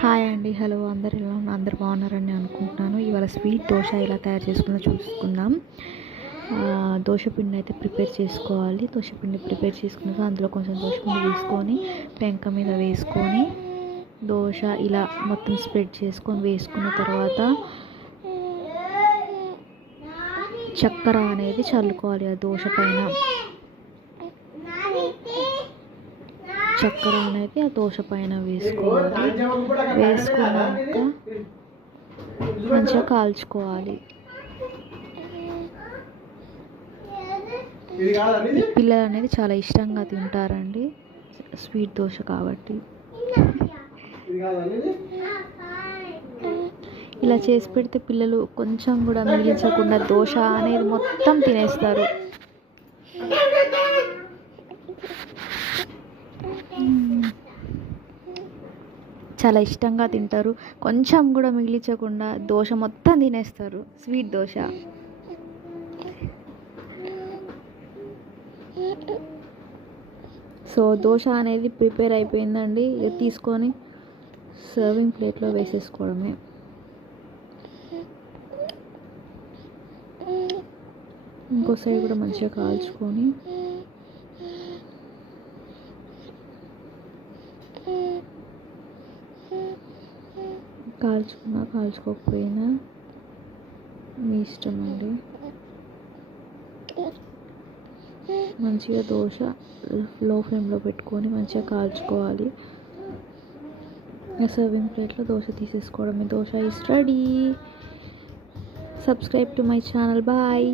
Hi అండి, hello, అందరు ఎలా ఉన్నారు? అందరు బాగున్నారని అనుకుంటున్నాను. ఇవాళ స్వీట్ దోశ ఎలా తయారు చేసుకుందో చూసుకుందాం. దోశపిండి అయితే ప్రిపేర్ చేసుకోవాలి. దోశపిండి ప్రిపేర్ చేసుకున్నాక అందులో కొంచెం దోశపిండి తీసుకొని పెంక మీద వేసుకొని దోశ ఇలా మొత్తం స్ప్రెడ్ చేసుకొని వేసుకున్న తర్వాత చక్కెర అనేది చల్లుకోవాలి. ఆ దోశ పైన చక్కెర అనేది ఆ దోశ పైన వేసుకోవాలి. వేసుకున్నాక మంచిగా కాల్చుకోవాలి. పిల్లలు అనేది చాలా ఇష్టంగా తింటారండి, స్వీట్ దోశ కాబట్టి. ఇలా చేసి పెడితే పిల్లలు కొంచెం కూడా మిగిలించకుండా దోశ అనేది మొత్తం తినేస్తారు. చాలా ఇష్టంగా తింటారు, కొంచెం కూడా మిగిలించకుండా దోశ మొత్తం తినేస్తారు, స్వీట్ దోశ. సో దోశ అనేది ప్రిపేర్ అయిపోయిందండి. తీసుకొని సర్వింగ్ ప్లేట్లో వేసేసుకోవడమే. ఇంకో సైడ్ కూడా మంచిగా కాల్చుకొని కాల్చుకున్నా కాల్చుకోకపోయినా మీ ఇష్టం అండి. మంచిగా దోశ లో ఫ్లేమ్లో పెట్టుకొని మంచిగా కాల్చుకోవాలి. సర్వింగ్ ప్లేట్లో దోశ తీసేసుకోవడమే. Dosa is ready. Subscribe to my channel. Bye.